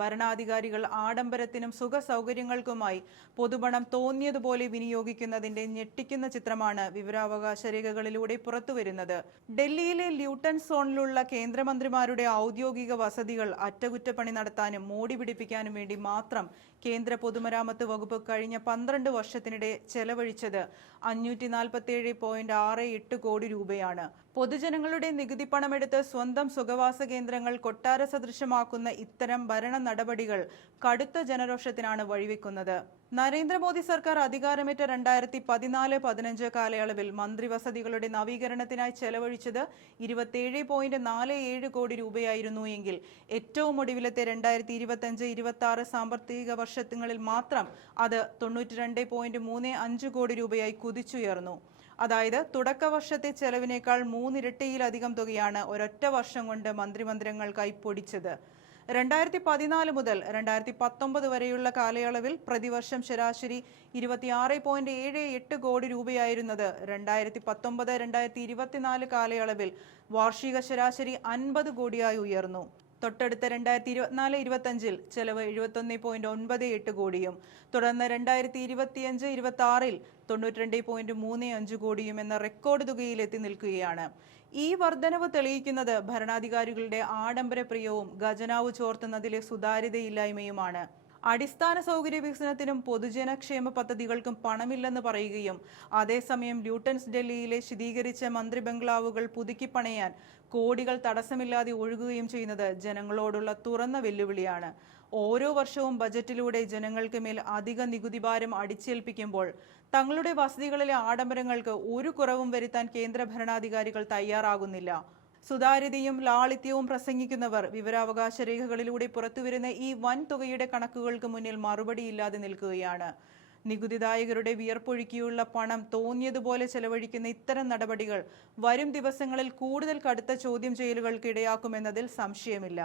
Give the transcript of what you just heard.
ഭരണാധികാരികൾ ആഡംബരത്തിനും സുഖ സൗകര്യങ്ങൾക്കുമായി പൊതുപണം തോന്നിയതുപോലെ വിനിയോഗിക്കുന്നതിന്റെ ഞെട്ടിക്കുന്ന ചിത്രമാണ് വിവരാവകാശ രേഖകളിലൂടെ പുറത്തുവരുന്നത്. ഡൽഹിയിലെ ല്യൂട്ടൺ സോണിലുള്ള കേന്ദ്രമന്ത്രിമാരുടെ ഔദ്യോഗിക വസതികൾ അറ്റകുറ്റപ്പണി നടത്താനും മോടി പിടിപ്പിക്കാനും വേണ്ടി മാത്രം കേന്ദ്ര പൊതുമരാമത്ത് വകുപ്പ് കഴിഞ്ഞ 12 വർഷത്തിനിടെ ചെലവഴിച്ചത് 547.68 കോടി രൂപയാണ്. പൊതുജനങ്ങളുടെ നികുതി പണമെടുത്ത് സ്വന്തം സുഖവാസ കേന്ദ്രങ്ങൾ കൊട്ടാര സദൃശമാക്കുന്ന ഇത്തരം ഭരണ നടപടികൾ കടുത്ത ജനരോഷത്തിനാണ് വഴിവെക്കുന്നത്. നരേന്ദ്രമോദി സർക്കാർ അധികാരമേറ്റ 2014-15 കാലയളവിൽ മന്ത്രിവസതികളുടെ നവീകരണത്തിനായി ചെലവഴിച്ചത് 27.47 കോടി രൂപയായിരുന്നു എങ്കിൽ ഏറ്റവും ഒടുവിലത്തെ 2025-26 സാമ്പത്തിക വർഷങ്ങളിൽ മാത്രം അത് 92.35 കോടി രൂപയായി കുതിച്ചുയർന്നു. അതായത് തുടക്ക വർഷത്തെ ചെലവിനേക്കാൾ 3 ഇരട്ടിയിലധികം തുകയാണ് ഒരൊറ്റ വർഷം കൊണ്ട് മന്ത്രിമന്ദിരങ്ങൾക്കായി പൊടിച്ചത്. 2014 മുതൽ 2019 വരെയുള്ള കാലയളവിൽ പ്രതിവർഷം ശരാശരി 26.78 കോടി രൂപയായിരുന്നത് 2019-2024 കാലയളവിൽ വാർഷിക ശരാശരി 50 കോടിയായി ഉയർന്നു. തൊട്ടടുത്ത 2024-25 ചെലവ് 71.98 കോടിയും തുടർന്ന് 2025-26 92.35 കോടിയും എന്ന റെക്കോർഡ് തുകയിലെത്തി നിൽക്കുകയാണ്. ഈ വർധനവ് തെളിയിക്കുന്നത് ഭരണാധികാരികളുടെ ആഡംബരപ്രിയവും ഖജനാവ് ചോർത്തുന്നതിലെ സുതാര്യതയില്ലായ്മയുമാണ്. അടിസ്ഥാന സൗകര്യ വികസനത്തിനും പൊതുജനക്ഷേമ പദ്ധതികൾക്കും പണമില്ലെന്ന് പറയുകയും അതേസമയം ല്യൂട്ടൻസ് ഡൽഹിയിലെ ശീതീകരിച്ച മന്ത്രി ബംഗ്ലാവുകൾ പുതുക്കി പണിയാൻ കോടികൾ തടസ്സമില്ലാതെ ഒഴുകുകയും ചെയ്യുന്നത് ജനങ്ങളോടുള്ള തുറന്ന വെല്ലുവിളിയാണ്. ഓരോ വർഷവും ബജറ്റിലൂടെ ജനങ്ങൾക്ക് മേൽ അധിക നികുതി ഭാരം അടിച്ചേൽപ്പിക്കുമ്പോൾ തങ്ങളുടെ വസതികളിലെ ആഡംബരങ്ങൾക്ക് ഒരു കുറവും വരുത്താൻ കേന്ദ്ര ഭരണാധികാരികൾ തയ്യാറാകുന്നില്ല. സുതാര്യതയും ലാളിത്യവും പ്രസംഗിക്കുന്നവർ വിവരാവകാശ രേഖകളിലൂടെ പുറത്തുവരുന്ന ഈ വൻ തുകയുടെ കണക്കുകൾക്ക് മുന്നിൽ മറുപടിയില്ലാതെ നിൽക്കുകയാണ്. നികുതിദായകരുടെ വിയർപ്പൊഴുക്കിയുള്ള പണം തോന്നിയതുപോലെ ചെലവഴിക്കുന്ന ഇത്തരം നടപടികൾ വരും ദിവസങ്ങളിൽ കൂടുതൽ കടുത്ത ചോദ്യം ചെയ്യലുകൾക്ക് ഇടയാക്കുമെന്നതിൽ സംശയമില്ല.